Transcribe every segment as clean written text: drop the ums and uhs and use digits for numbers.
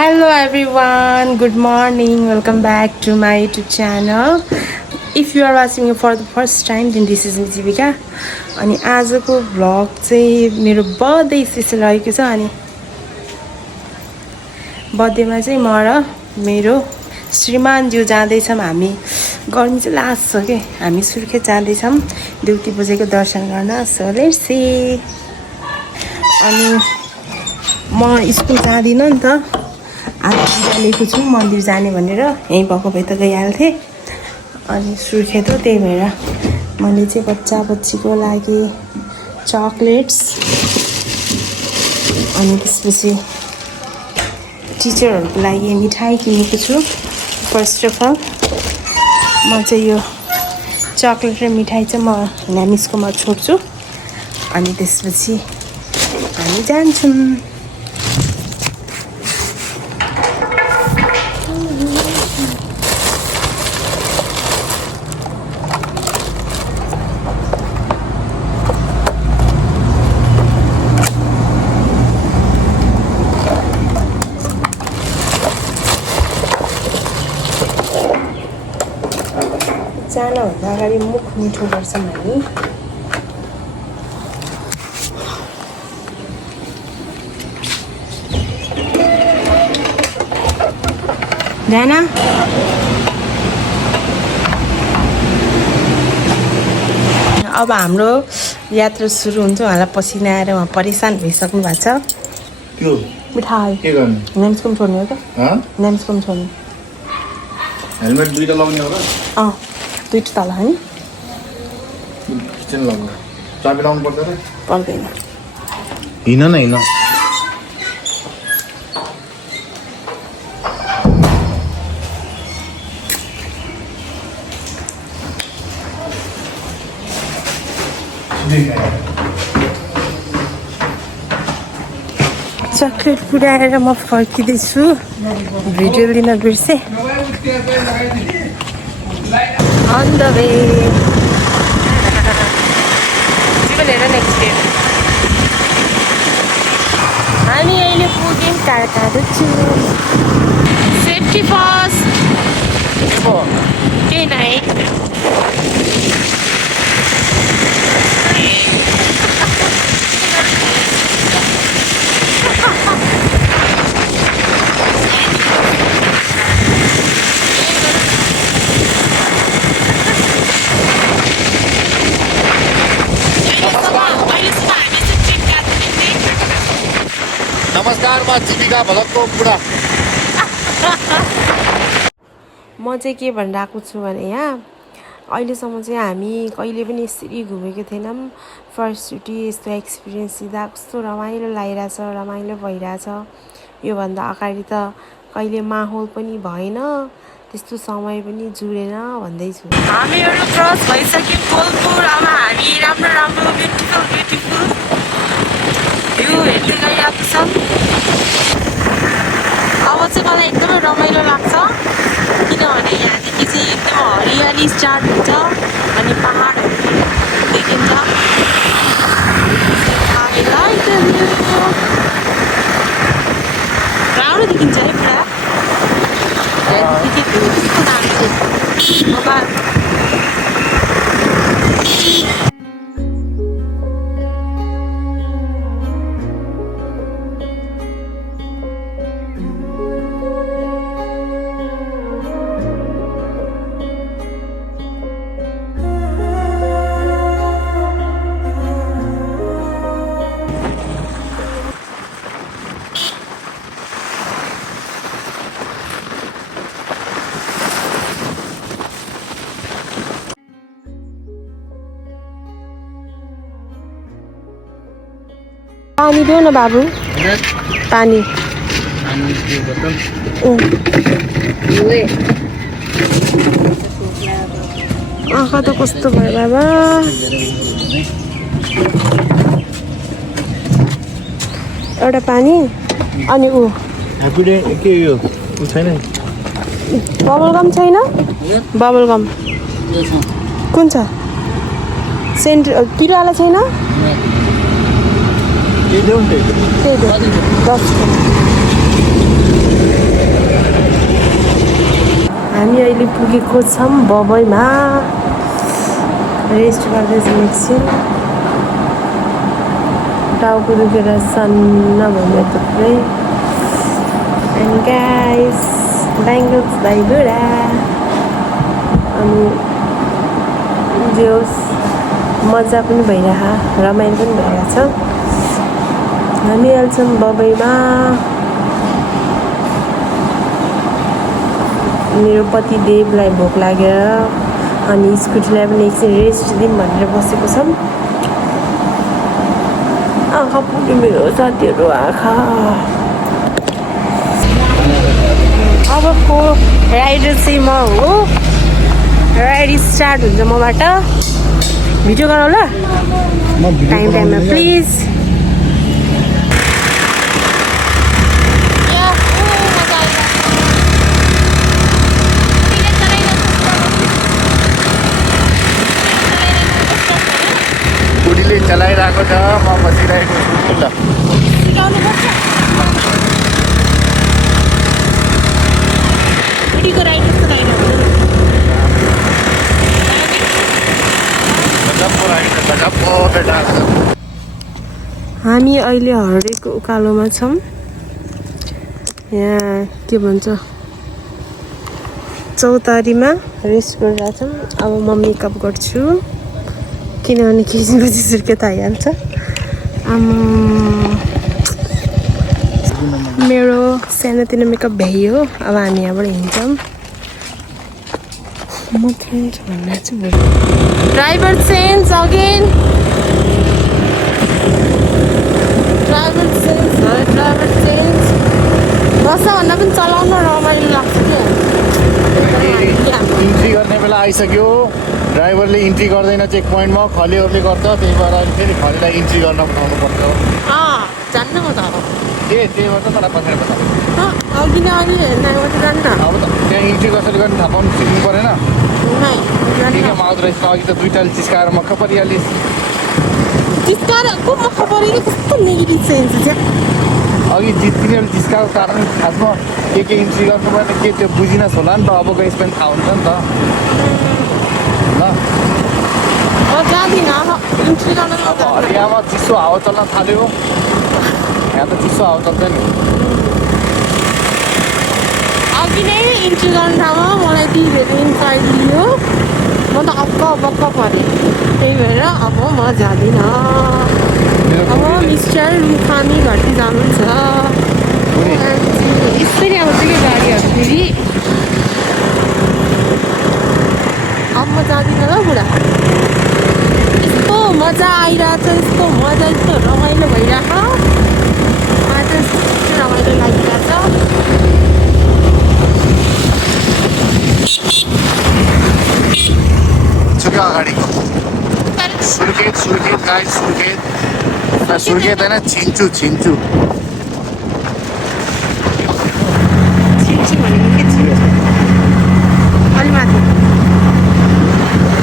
Hello everyone, good morning, welcome back to my YouTube channel. If you are watching me for the first time, then this is me Jivika. अनि आजको vlog चाहिँ मेरो birthday special रहेको छ अनि बर्थडेमा चाहिँ म र मेरो श्रीमानज्यू जाँदैछौँ हामी गर्मी चाहिँ लाग्छ के हामी सुर्खेत जाँदैछौँ देउती पूजाको दर्शन गर्न सो लेट्स सी अनि म स्कुल जाँदिनँ नि त आज बिदा छु मन्दिर जाने भनेर यहीँ भएको भए त गइहाल्थेँ अनि सुर्खेत हो त्यही भएर मैले चाहिँ बच्चाको लागि चकलेट्स अनि त्यसपछि टिचरहरूको लागि मिठाई किनेको छु फर्स्ट अफ अल म चाहिँ यो चकलेट र मिठाई चाहिँ म नानीस्कोमा छोड्छु अनि त्यसपछि हामी जान्छौँ जानुभन्दा अगाडि मुख मिठो गर्छौँ हामी जाना अब हाम्रो यात्रा सुरु हुन्छ होला पसिना आएर उहाँ परेसान भइसक्नु भएको छ त्यो मिठाई के गर्ने नेम्सको पनि छोड्ने हो त नेम्सको पनि छोड्ने हेलमेट दुईटा लगाउने होला दुईटा तल है किचन लगाउनु चाबी लाउनु पर्छ र पर्दैन हिँड न हिँड चकलेट पुऱ्याएर म फर्किँदैछु भिडियो लिन बिर्सेँ अन द वे हेर नेक्स्ट डे हामी अहिले पुग्यौँ टाढा छु सेफ्टी फर्स्ट केही नै नमस्कार म जीविका भलकको बुढा म चाहिँ के भनिरहेको छु भने यहाँ अहिलेसम्म चाहिँ हामी कहिले पनि यसरी घुमेको थिएनौँ फर्स्टचोटि यस्तो एक्सपिरियन्स लिँदा कस्तो रमाइलो लागिरहेछ रमाइलो भइरहेछ योभन्दा अगाडि त कहिले माहौल पनि भएन त्यस्तो समय पनि जुरेन भन्दैछु हामीहरू क्रस भइसक्यौँ कोलपुर अब हामी राम्रो राम्रो ब्युटिफुल भ्यू हेर्दै गइरहेको छौँ अब चाहिँ मलाई एकदमै रमाइलो लाग्छ किनभने यहाँदेखि चाहिँ एकदम हरियाली स्टार्ट हुन्छ अनि पहाडहरू देखिन्छ राम्रो देखिन्छ है पुरा यहाँदेखि चाहिँ कस्तो दामी पानी दो न बाबू पानी आँखा त कस्तो भयो बाबा एउटा पानी अनि ह्याप्पी डे के यो छैन बबलगम छैन बबलगम कुन छ सेन्ट पिरोवाला छैन त्यही दो 10 पुगेको छौँ बबईमा रेस्ट गर्दैछौँ एकछिन टाउको दुखेर सन्न भन्ने थुप्रै एन्ड गाइस बेङ्गल्स भाइ बुढा अनि जे होस् मजा पनि भइरह रमाइलो पनि भइरहेछ हामी आउँछौँ बबईमा मेरो पति देवलाई भोक लागेर अनि स्कुटीलाई पनि एकछिन रेस्ट दिउँ भनेर बसेको छौँ आँखा पुग्यो मेरो साथीहरू आँखा अबको राइडर चाहिँ म हो राइड स्टार्ट हुन्छ मबाट भिडियो गरौँ ल टाइम टाइममा प्लिज बुढीले चलाइरहेको छ म बसिरहेको छु ल हामी अहिले हरेको उकालोमा छौँ यहाँ के भन्छ चौतारीमा रेस्ट गरिरहेछौँ अब म मेकअप गर्छु किनभने केही सुर्केत आइहाल्छ मेरो सानोतिनो मेकअप भ्याइयो अब हामी यहाँबाट हिँड्छौँ म फ्रेन्ड भन्नु चाहिँ driver change again driver change बस्छ भन्दा पनि चलाउन रमाइलो लाग्छ इन्ट्री गर्ने बेला आइसक्यो ड्राइभरले इन्ट्री गर्दैन चेक पोइन्टमा खलेहरूले गर्छ त्यही भएर अहिले फेरि खलेलाई इन्ट्री गर्न पठाउनु पर्छ जान्न म त त्यही भएर त मलाई पछाडि पछाडि अघि न अघि हेर्नबाट जान्न अब त त्यहाँ इन्ट्री कसरी गर्ने थाहा पाउनु सिक्नु परेन ठिकमा आउँदो रहेछ अघि त दुईवटाले चिस्काएर मक्क परिहालिस् चिस्काएको मक्क परेको कस्तो नेगेटिभ सेन्स छ अघि तिनीहरूले चिस्काएको कारण खासमा के इन्ट्री गर्नु पर्ने के त्यो बुझिनस् होला नि त अबको यसमा थाहा हुन्छ नि त ल जाँदिनँ इन्ट्री गर्न हरियामा चिसो हावा चल्न थाल्यो यहाँ त चिसो हावा चल्छ नि अघि नै इन्ट्री गर्ने ठाउँमा मलाई दिदीहरू इन्साइड लियो म त बक्क परेँ त्यही भएर अब म जाँदिनँ अब मिस्टर रुखामी घटी जानुहुन्छ यसरी आउँछ कि गाडीहरू फेरि अब म जाँदिनँ ल बुढा यस्तो मजा आइरहेछ यस्तो मजा यस्तो रमाइलो भइरहेछ आज यस्तो रमाइलो लागिरहेछ छुक्यो अगाडिको सुर्खेत गाई सुर्खेत होइन छिन्चु छिन्चु भनेको के छिन्चु अलि माथि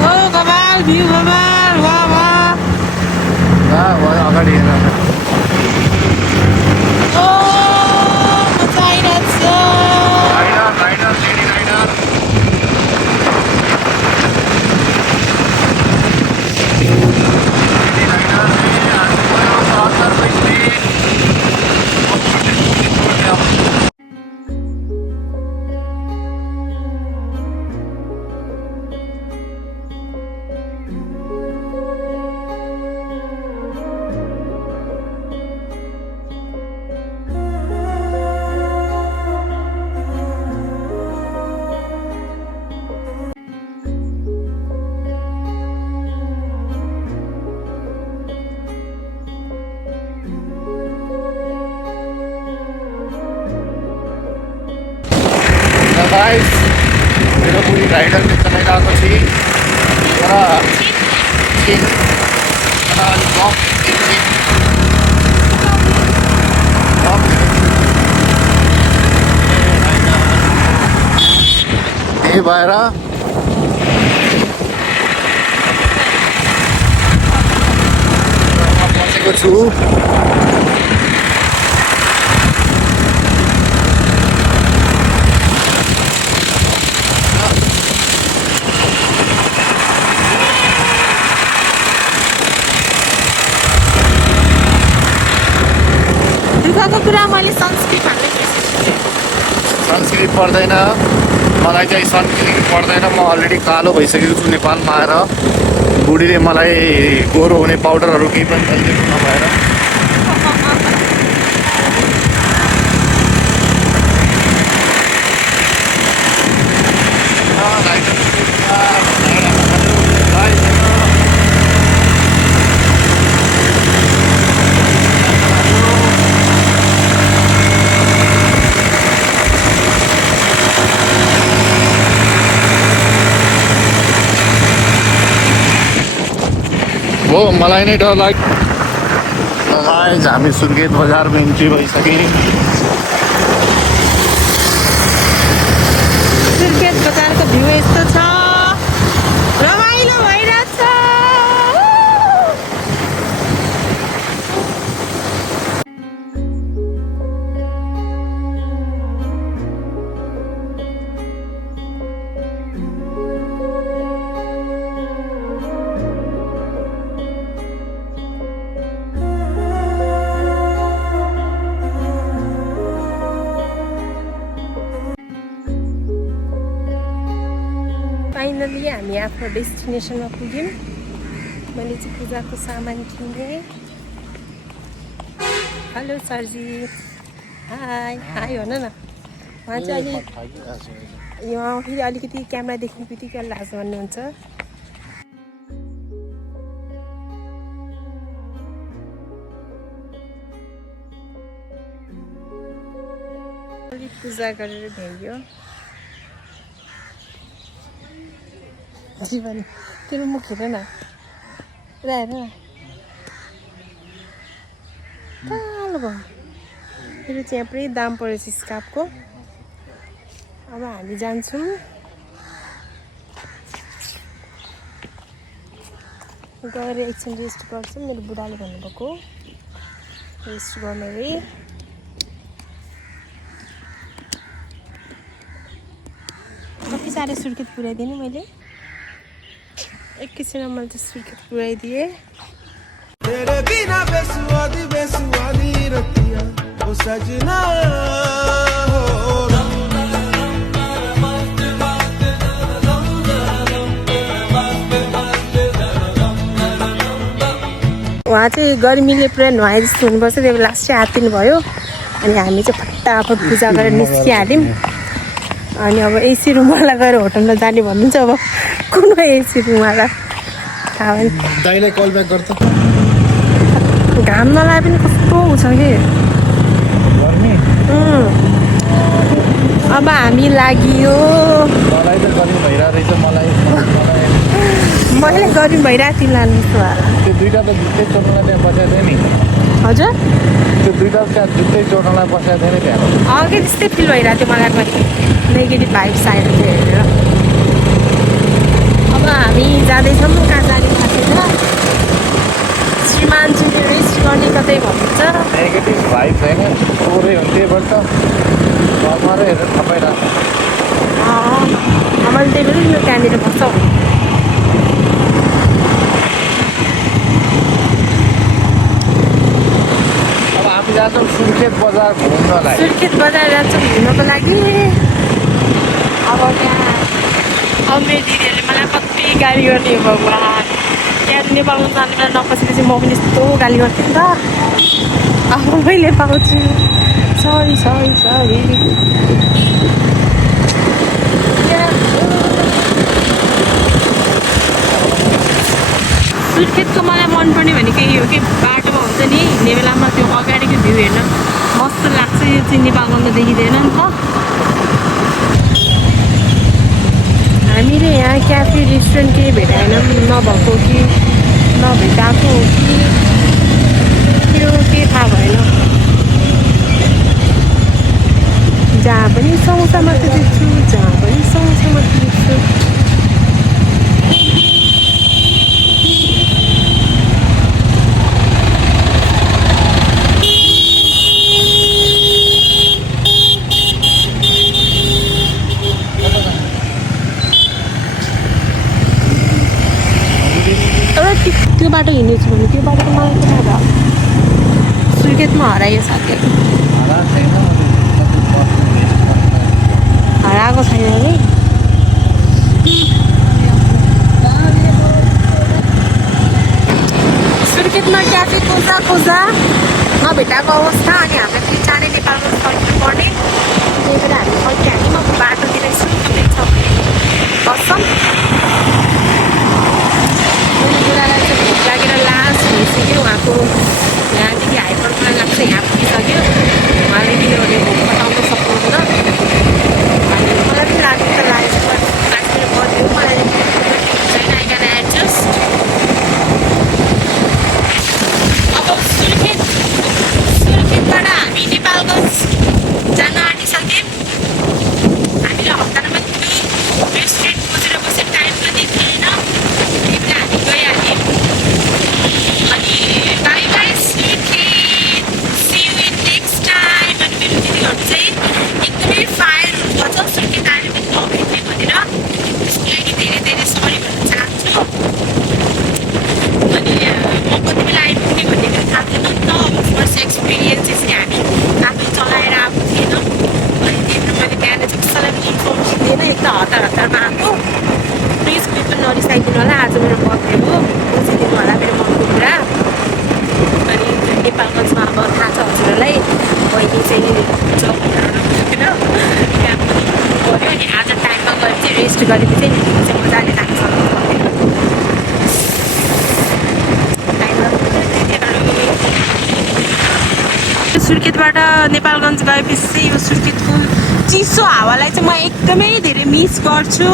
ओ गबाल भ्यू गबाल वाह वाह अगाडि हेर ओ मजा आइरहेछ गाइस मेरो बुढी राइडरले चलाइरहेको थिएँ तर अलिक त्यही भएर बसेको छु मैले सनस्क्रिन हाल्नै बिर्सेँ। सनस्क्रिन पर्दैन मलाई चाहिँ सनस्क्रिन पर्दैन म अलरेडी कालो भइसकेको छु नेपालमा आएर बुढीले मलाई गोरो हुने पाउडरहरू केही पनि चाहिएको नभएर हो मलाई नै डर लाग्यो गाइस हामी सुर्खेत बजारमा इन्ट्री भइसक्यौँ सुर्खेत बजारको भ्यू यस्तो छ रमाइलो भइरहेछ फाइनली हामी आफ्नो डेस्टिनेसनमा पुग्यौँ मैले चाहिँ पूजाको सामान किनेँ हेलो सरजी हाई हाई भन न उहाँ चाहिँ अलि यहाँ फेरि अलिकति क्यामेरा देख्ने बित्तिकै लाज भन्नुहुन्छ अलिक पूजा गरेर भ्याइयो जीवन तेरो मुख हेर न हेर हेर न कालो भयो मेरो चाहिँ यहाँ पुरै दाम परेछ स्कार्फको अब हामी जान्छौँ गएर एकछिन रेस्ट गर्छौँ मेरो बुढाले भन्नुभएको रेस्ट गर्नु अरे कति साह्रै सुर्खेत पुऱ्याइदिएँ नि मैले एकैछिनमा मैले चाहिँ सुर्खेत पुऱ्याइदिएँ तेरे बिना बेसुवादी बेसुवादी रतिया ओ सजना उहाँ चाहिँ गर्मीले पुरा नुहाए जस्तो हुनुपर्छ त्यही भएर लास्ट चाहिँ हात्तिनु भयो अनि हामी चाहिँ फटाफट पूजा गरेर निस्किहाल्यौँ अनि अब एसी रुमवाला गएर होटलमा जाने भन्नुहुन्छ अब कुन एसी रुमवाला थाहा भएन दाइलाई कल ब्याक गर्छ घाम नलाए पनि कस्तो हुन्छ कि अब हामी लाग्यो मलाई त गर्मी भइरहेको रहेछ मैले गर्मी भइरहेको थियो लानु त्यो दुइटा त जुत्तै चोर्नलाई त्यहाँ बसाएको थियो नि हजुर त्यो दुइटा त्यहाँ जुत्तै चोर्नलाई बसाएको थियो नि त्यहाँ अघि त्यस्तै फिल भइरहेको थियो मलाई पनि नेगेटिभ भाइब्स आएको थियो हेरेर अब हामी जाँदैछौँ कहाँ जाने थाहा छैन श्रीमान चाहिँ रेस्ट गर्ने कतै भन्नुहुन्छ नेगेटिभ भाइब छैन चोरै हुन्थ्यो त घरमा हेरेर थपाइरहेको मैले त्यही पनि यो त्यहाँनिर बस्छौँ अब हामी जान्छौँ सुर्खेत बजार घुम्नलाई सुर्खेत बजार जान्छौँ घुम्नको लागि अब त्यहाँ अब मेरो दिदीहरूले मलाई कति गाली गर्ने हो भगवान् त्यहाँ नेपालमा जाने बेला नपसेपछि म पनि यस्तो गाली गर्थेँ नि त अब मैले पाउँछु सरी सरी सरी सुर्खेतको मलाई मनपर्ने भनेको यही हो कि बाटोमा हुन्छ नि हिँड्ने बेलामा त्यो अगाडिको भ्यू हेर्न मस्त लाग्छ यो चाहिँ नेपालमा त देखिँदैन नि त हामीले यहाँ क्याफे रेस्टुरेन्ट केही भेटाएनौँ नभएको कि नभेटाएको हो कि त्यो केही थाहा भएन जहाँ पनि समोसा मात्रै देख्छु जहाँ पनि समोसा मात्रै देख्छु त्यो बाटो हिँडेछु भने त्यो बाटो त मलाई थाहा छ सुर्खेतमा हरायो साथै गरेपछि चाहिँ मजाले जान सक्नुहुन्छ। सुर्खेतबाट नेपालगञ्ज गएपछि यो सुर्खेतको चिसो हावालाई चाहिँ म एकदमै धेरै मिस गर्छु,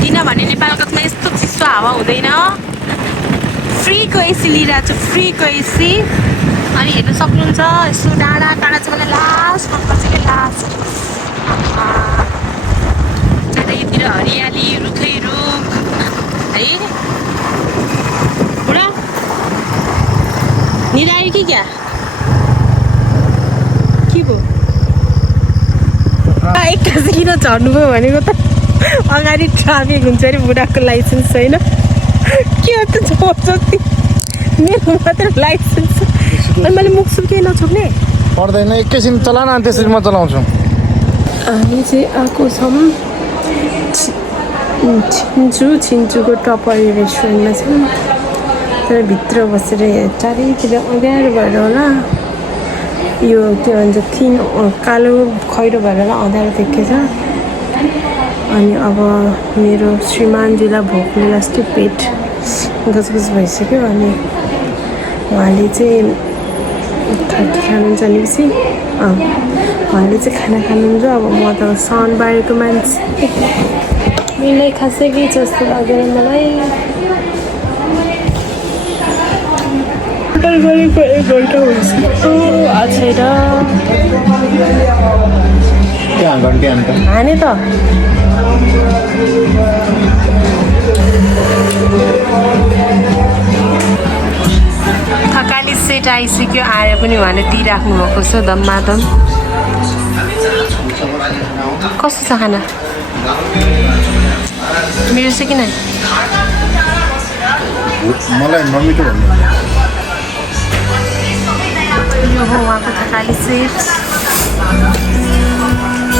किनभने नेपालगञ्जमा यस्तो चिसो हावा हुँदैन। फ्रीको एसी लिइरहेको छु, फ्रीको एसी। अनि हेर्न सक्नुहुन्छ यसो डाँडा काँडा चाहिँ मलाई लास्ट मनपर्छ कि लास्ट। चारैतिर हरियाली रुखै रुख है। बुढा निर आयो कि क्या के भयो? एक्कासी किन झर्नुभयो भनेको त अगाडि ट्राफिक हुन्छ अरे, बुढाको लाइसेन्स छैन के हो त जबरजस्ती। मेरो मात्र लाइसेन्स छ अनि मैले मुखसुख केही नछोक्ने पर्दैन, एकैछिन चला न, त्यसरी म चलाउँछु। हामी चाहिँ आएको छौँ छिन्चुको टपरी रेस्टुरेन्टमा छौँ। तर भित्र बसेर चारैतिर अँध्यारो भएर होला, यो के भन्छ थिन कालो खैरो भएर होला अँध्यारो देखेछ। अनि अब मेरो श्रीमानजीलाई भोकले लास्टै पेट गजगज भइसक्यो। अनि उहाँले चाहिँ खानुहुन्छ भनेपछि उहाँले चाहिँ खाना खानुहुन्छ। अब म त साउन्ड बारेको मान्छे, मलाई खासै केही जस्तो लाग्दैन मलाई। होटल गरेको 1 घन्टा भइसक्यो आज छैन हाने त। थकाली सेट आइसक्यो, आएर पनि उहाँले दिइराख्नु भएको छ दममादम। कस्तो छ खाना? मेरो चाहिँ किन मलाई नमिठो भन्नु। यो हो उहाँको थकाली सेट।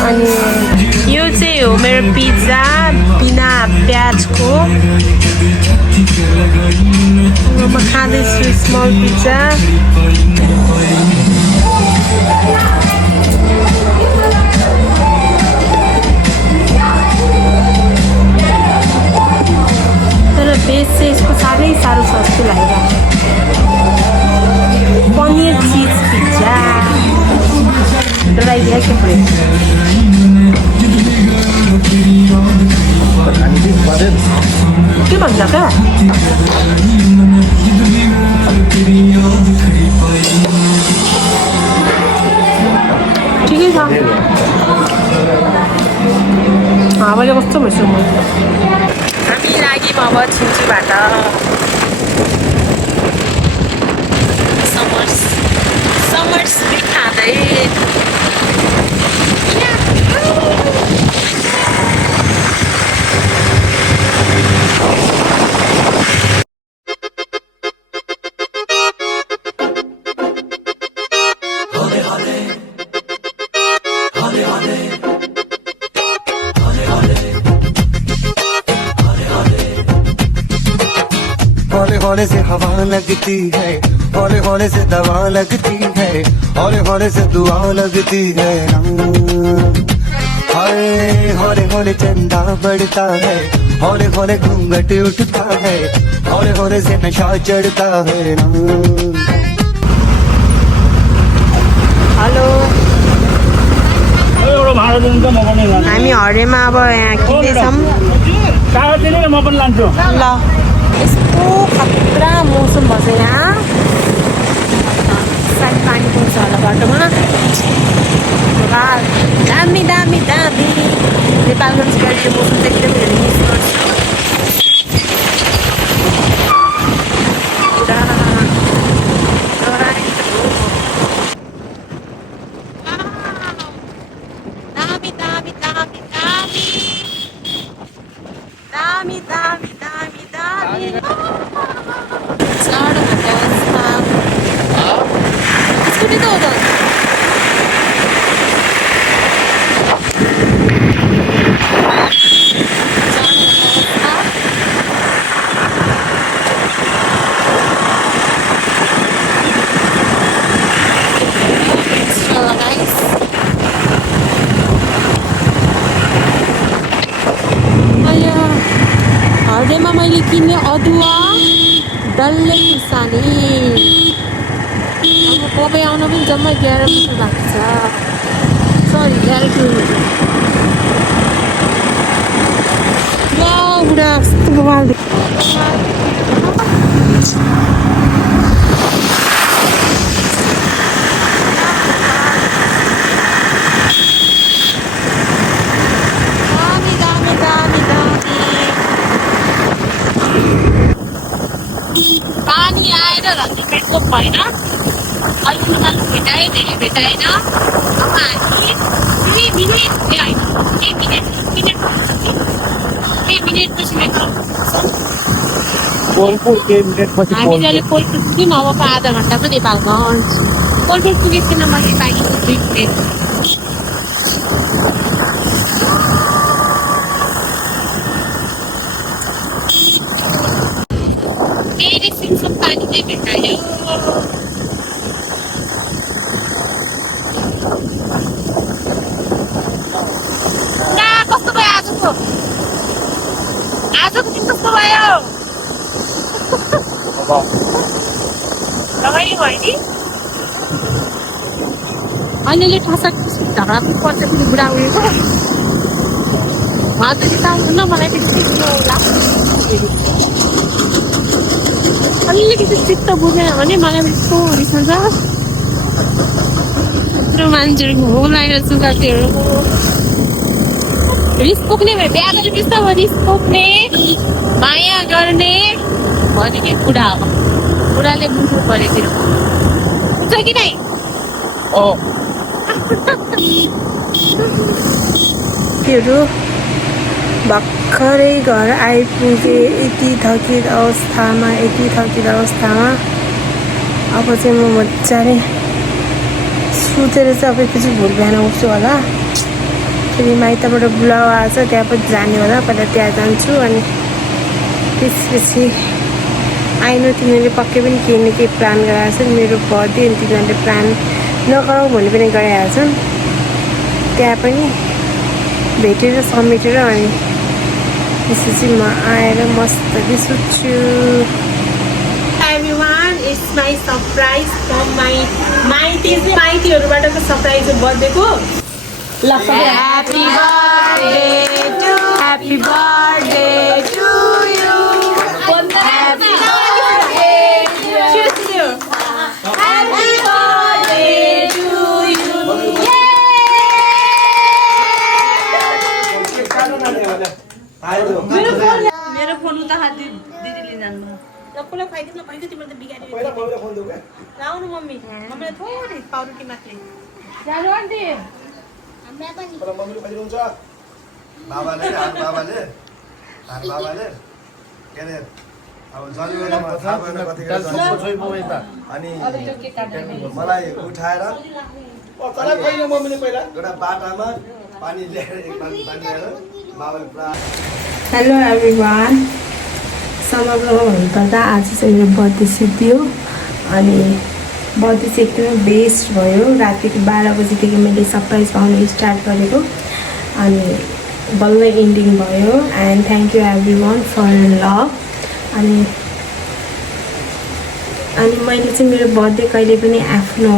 अनि यो चाहिँ हो मेरो पिज्जा बिना प्याजको। म खाँदैछु स्मल पिज्जा। तर बेस चाहिँ यसको साह्रै साह्रो छ जस्तो लागिरहेको। पनिर चिज पिज्जा डराइदिएको के भन्छ क्या? ठिकै छ। हावाले कस्तो भइसक्यो। हामी लाग्यौँ अब छिन्चुबाट। समर्स खाँदै हौले से हवा लगती है, हौले हौले से दवा लगती है, हौले हौले से दुआ लगती है। हाय हौले हौले चंदा बढ़ता है, हौले हौले घूंघट उठता है, हौले हौले से नशा चढ़ता है। हेलो हामी हरेमा अब यहाँ किन्दैछौँ। ल यस्तो खतरा मौसम भएछ यहाँ। सायद पानी पाउँछ होला बाटोमा। दामी दामी दामी नेपालगञ्ज गाडीको मौसम चाहिँ एकदम धेरै मिस गर्छु। दामी दामी दामी दामी दामी दामी दामी दामी सडकको अवस्था स्कुटी त हो त। किन्ने अदुवा डल्ले खुर्सानी अब कोपे आउन पनि जम्मै 11 बजी भएको छ सरी 11 किलोमिटर बुढा कस्तो बवाल पानी आएर पेट्रोल भएन अलिक मात्र भेटायो धेरै भेटाएन अब हामी 3 मिनट होइन 1 मिनटपछि हामी जहिले कोलपुर पुग्यौँ अब आधा घन्टामा नेपालमा कोलपुर पुगेको छैन मैले पाइएको 2 मिनट सब पानी चाहिँ भेटायो कस्तो भयो आजको दिन कस्तो भयो रमाइलो भयो नि अलिअलि ठसा झगडा पनि पर्छ फेरि बुढा उयोको उहाँ चाहिँ साउन्ड मलाई त्यस्तो लाग्छ अलिकति चित्त बुझेन भने मलाई यस्तो रिस उठ्छ यत्रो मान्छेहरूको भोक लागेर सुगातीहरू रिस पोख्ने भए बिहा गरेपछि त रिस पोख्ने माया गर्ने भने बुढा अब बुढाले बुझ्नु पऱ्यो त्यो हुन्छ कि नै त्योहरू भर्खरै घर आइपुगे यति थकित अवस्थामा अब चाहिँ म मजाले सुतेर चाहिँ अब एकैछिन भोलि बिहान उठ्छु होला फेरि माइतबाट बुलावा आएछ त्यहाँ पनि जाने होला पहिला त्यहाँ जान्छु अनि त्यसपछि आइनो तिनीहरूले पक्कै पनि केही न केही प्लान गराएको छन् मेरो बर्थडे अनि तिनीहरूले प्लान नगराउ भने पनि गराइहाल्छ छन् त्यहाँ पनि भेटेर समेटेर अनि त्यसपछि म आएर मस्तले सुत्छु everyone it's my surprise from माइतीहरूबाटको सरप्राइज हो बर्थडेको ल happy birthday to you happy birthday to you मेरो फोन उता दिदीले जान्नु सबैलाई खुवाइदिउँ न पहिलो तिम्रो त बिगारी लाउनु मम्मीलाई थोरै पाउरुटी मात्रै जानु आन्टी बाबाले के अरे अब जनवरीमा थाहा भएन कतिखेर अनि मलाई उठाएर एउटा बाटामा पानी ल्याएर एक बाल्टी पानी ल्याएर बाबाले पुरा हेलो एभ्रिवान समग्रमा भन्नुपर्दा आज चाहिँ मेरो बर्थडे सिद्धियो अनि बर्थडे चाहिँ एकदमै बेस्ट भयो रातिको 12 बजीदेखि मैले सरप्राइज पाउन स्टार्ट गरेको अनि बल्ल एन्डिङ भयो and thank you everyone for love अनि मैले चाहिँ मेरो बर्थडे कहिले पनि आफ्नो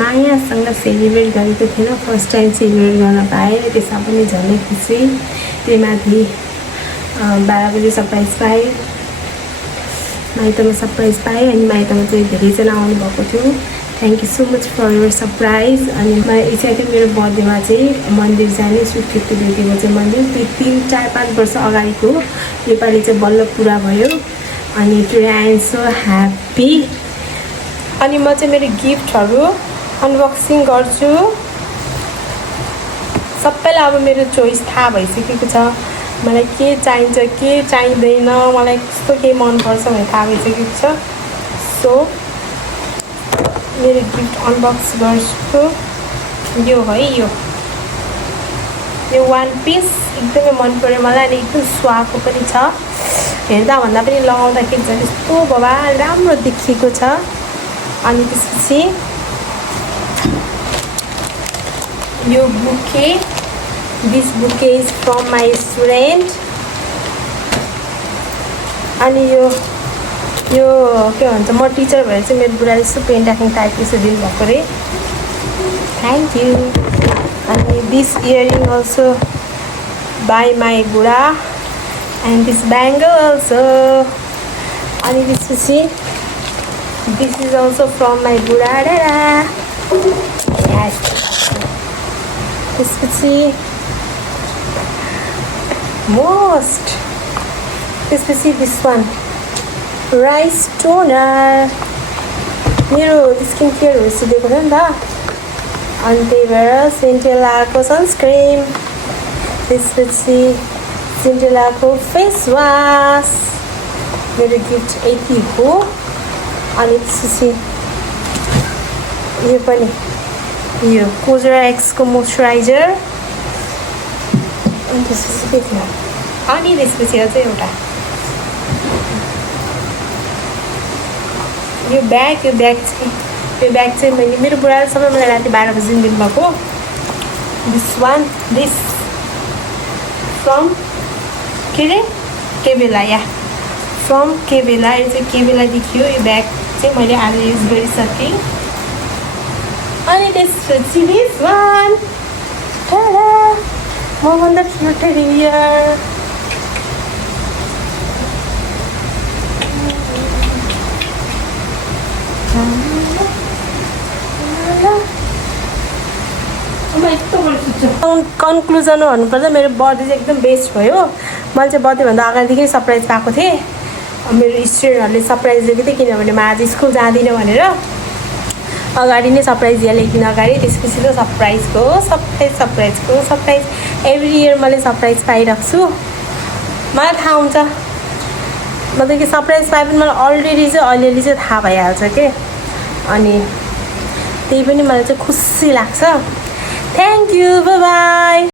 मायासँग सेलिब्रेट गरेको थिएन फर्स्ट टाइम सेलिब्रेट गर्न पाएँ त्यसमा पनि झनै खुसी त्यही माथि 12 बजी सरप्राइज पाएँ माइतमा सरप्राइज पाएँ अनि माइतमा चाहिँ धेरैजना आउनुभएको थियो thank you so much for your surprise अनि मलाई इच्छा थियो मेरो बर्थडेमा चाहिँ मन्दिर जाने सुर्खेतको देवीको चाहिँ मन्दिर त्यो 3-4-5 वर्ष अगाडिको योपालि चाहिँ बल्ल पुरा भयो अनि today I am so happy अनि म चाहिँ मेरो गिफ्टहरू अनबक्सिङ गर्छु सबैलाई अब मेरो चोइस थाहा भइसकेको छ मलाई के चाहिन्छ के चाहिँदैन मलाई कस्तो के मनपर्छ भनेर थाहा भइसकेको छ सो मेरो गिफ्ट अनबक्स गर्छु यो है यो वान पिस एकदमै मन पर्यो मलाई अनि एकदम सुहाएको पनि छ हेर्दा भन्दा पनि लगाउँदाखेरि झन् यस्तो बवाल राम्रो देखिएको छ अनि त्यसपछि यो bouquet this bouquet is from my student अनि यो के भन्छ म टिचर भएर चाहिँ मेरो बुढाले यस्तो पेन राख्ने टाइप यसो दिनुभएको अरे थ्याङ्क यू अनि this earning also by my बुढा एन्ड दिस ब्याङ्गल अल्सो अनि त्यसपछि this is also from my बुढा त्यसपछि त्यसपछि दिस वान राइस टोनर मेरो स्किन केयरहरू सिधेको थियो नि त अनि त्यही भएर सेन्टेलाको सनस्क्रिम त्यसपछि सेन्टेलाको फेस वास मेरो गिफ्ट यति हो अनि त्यसपछि यो पनि यो कोजरा एक्सको मोइस्चराइजर अनि त्यसपछि के थियो अनि त्यसपछि अझै एउटा यो ब्याग चाहिँ मैले मेरो बुढाले सबै मलाई राति 12 बजी दिनुभएको दिस फ्रम के अरे केबेला फ्रम केबेला यो चाहिँ केबेलादेखि हो यो ब्याग चाहिँ मैले आज युज गरिसकेँ अनि त्यसपछि दिस वान मभन्दा ठुलो टेडी बियर कन्क्लुजन भन्नुपर्दा मेरो बर्थडे चाहिँ एकदम बेस्ट भयो मैले चाहिँ बर्थडेभन्दा अगाडिदेखि सरप्राइज पाएको थिएँ मेरो स्टुडेन्टहरूले सरप्राइज दिएको थिएँ किनभने म आज स्कुल जाँदिनँ भनेर अगाडि नै सरप्राइज दिएँ एकदिन अगाडि त्यसपछि त सरप्राइज एभ्री इयर मैले सरप्राइज पाइरहेको छु मलाई थाहा हुन्छ मतलब कि सरप्राइज पाए पनि मलाई अलरेडी चाहिँ अलिअलि चाहिँ थाहा भइहाल्छ के अनि त्यही पनि मलाई चाहिँ खुसी लाग्छ थ्याङ्क यू बाई